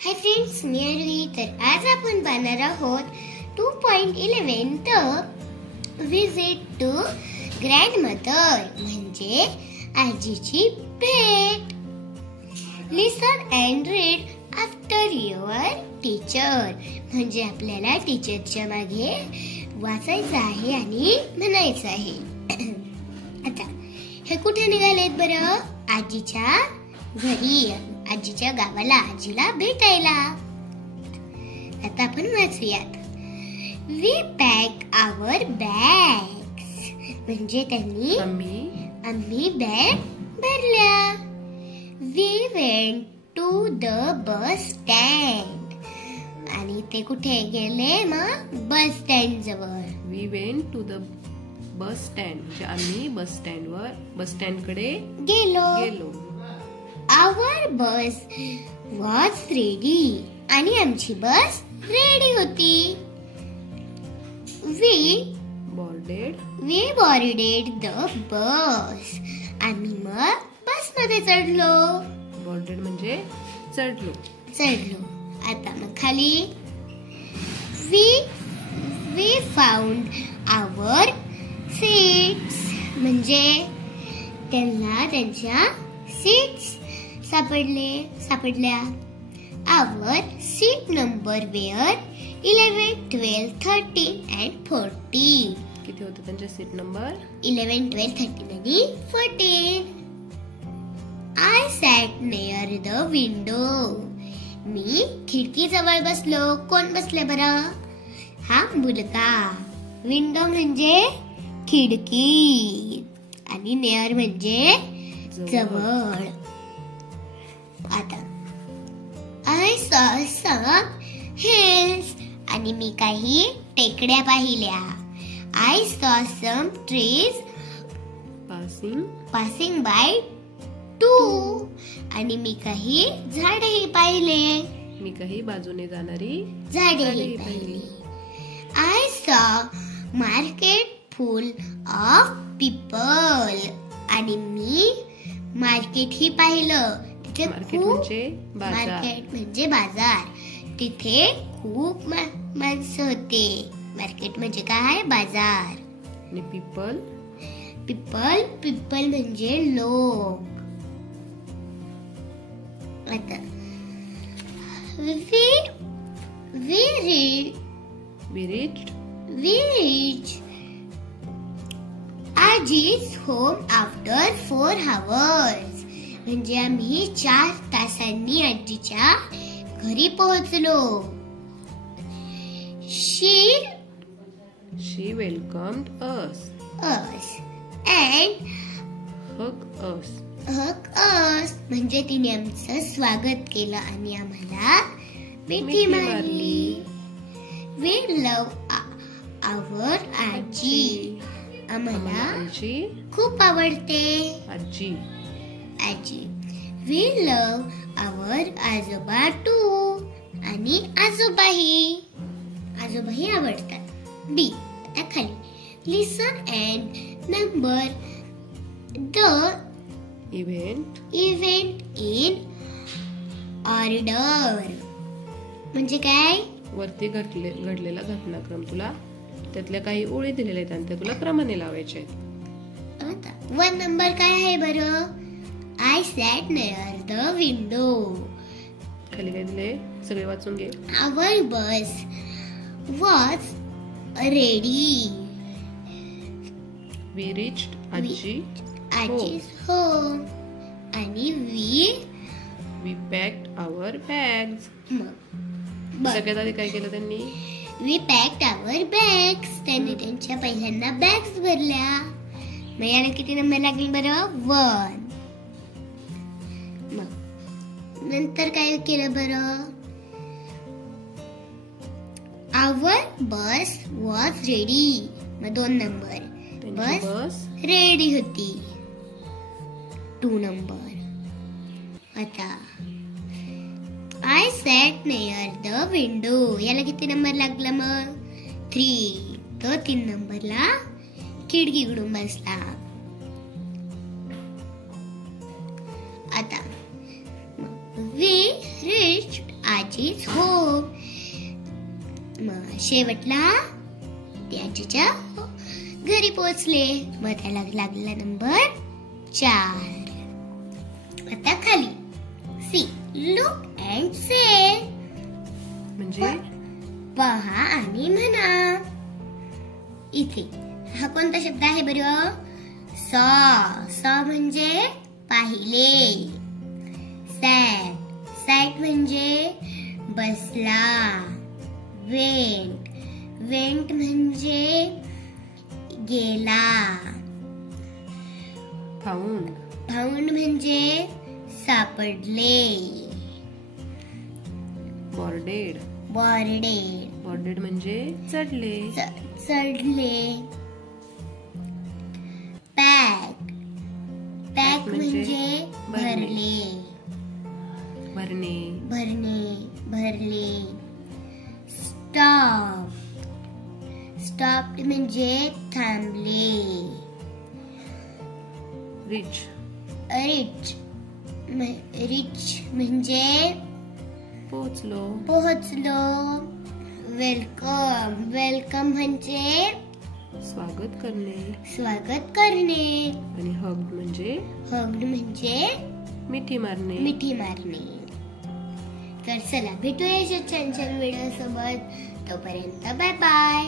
Hi friends, मी RV. तर आज आपण पाहणार आहोत 2.11 द विजिट टू ग्रँडमदर म्हणजे आजीची भेट. Listen and read after your teacher म्हणजे आपल्याला टीचरच्या मागे वाचायचं आहे आणि म्हणायचं आहे. आता हे कुठे निघालेत बरं? आजीच्या घरी, आजीच्या गावाला, आजीला भेटायला. आता आपण वाचूयात. वी पॅक आवर बॅग्स म्हणजे त्यांनी आम्ही बॅग भरल्या. We went to the bus stand आणि ते कुठे गेले मग? बस स्टँड जवळ. We went to the bus stand म्हणजे आम्ही बस स्टँड कडे गेलो. आवर बस वॉज रेडी आणि आमची बस रेडी होती. वी बोर्डेड द बस आम्ही मग बस मध्ये चढलो. बोर्डेड म्हणजे चढलो. आता मग खाली. वी फाउंड आवर सीट्स म्हणजे त्यांना त्यांच्या सीट्स सापडल्या. आवर सीट नंबर वेअर 11, 12, 13 and 14. किती होते त्यांचे सीट नंबर? 11, 12, 13 आणि 14. I sat near the window. मी खिडकी जवळ बसलो. कोण बसले बरं? हा मुलगा. विंडो म्हणजे खिडकी आणि नियर म्हणजे जवळ. आता आय सॉ सम हिल्स आणि मी काही टेकड्या पाहिल्या. I saw some trees passing by too आणि मी काही झाडेही पाहिले. मी काही बाजूने जाणारी झाडेही पाहिली. I saw market full of people आणि मी मार्केट ही पाहिलं. तिथे मार्केट म्हणजे बाजार. तिथे खूप माणसं होते. मार्केट म्हणजे काय? बाजार. आणि पीपल म्हणजे लोक. आता we reached आजी's home after 4 hours म्हणजे आम्ही 4 तासांनी आजीच्या घरी पोहोचलो. She welcomed us and hugged us म्हणजे तिने आमचं स्वागत केलं आणि आम्हाला मिठी मारली. We love our आजी. आम्हाला खूप आवडते आजी. We love our आजोबा too आणि आजोबाही आवडतात. बी. आता खाली. Listen and number the event in order म्हणजे काय? वरती घडलेला घटनाक्रम तुला त्यातल्या काही ओळी दिलेल्या आहेत आणि त्या तुला क्रमाने लावायचे आहेत. आता 1 नंबर काय आहे बरं? I sat near the window. खाली काय दिले सगळे वाचून घे. Our bus was ready. We reached Aaji's home आणि वी पॅक्ड आवर बॅग्स. सगळ्यात आधी काय केलं त्यांनी? We packed our bags. त्यांनी त्यांच्या पहिल्यांदा बॅग्स भरल्या. मग याला किती नंबर लागेल बरं? 1. मग नंतर काय केलं बरं? Our bus was ready. मग 2 नंबर. बस रेडी होती. 2 नंबर. आता I sat near the window. याला किती नंबर लागला मग? 3. तो 3 नंबरला खिडकीकडून बसला. आता we reached आजीच होप. मग शेवटला ते आजीच्या घरी पोहोचले. मग त्याला लागला नंबर 4. आता खाली सी लुक अँड से म्हणजे पहा आणि म्हणा. इथे हा कोणता शब्द आहे बरं? सॉ म्हणजे पाहिले. सॅट म्हणजे बसला. वेंट म्हणजे गेला. फाउंड म्हणजे सापडले. बॉर्डेड म्हणजे चढले. पॅक म्हणजे भरले. स्टॉप म्हणजे थांबले. रिच म्हणजे पोहोचलो. वेलकम म्हणजे स्वागत करणे. आणि हग्ड म्हणजे मिठी मारणे. तर चला भेटूया छान छान व्हिडिओ सोबत. तोपर्यंत बाय बाय.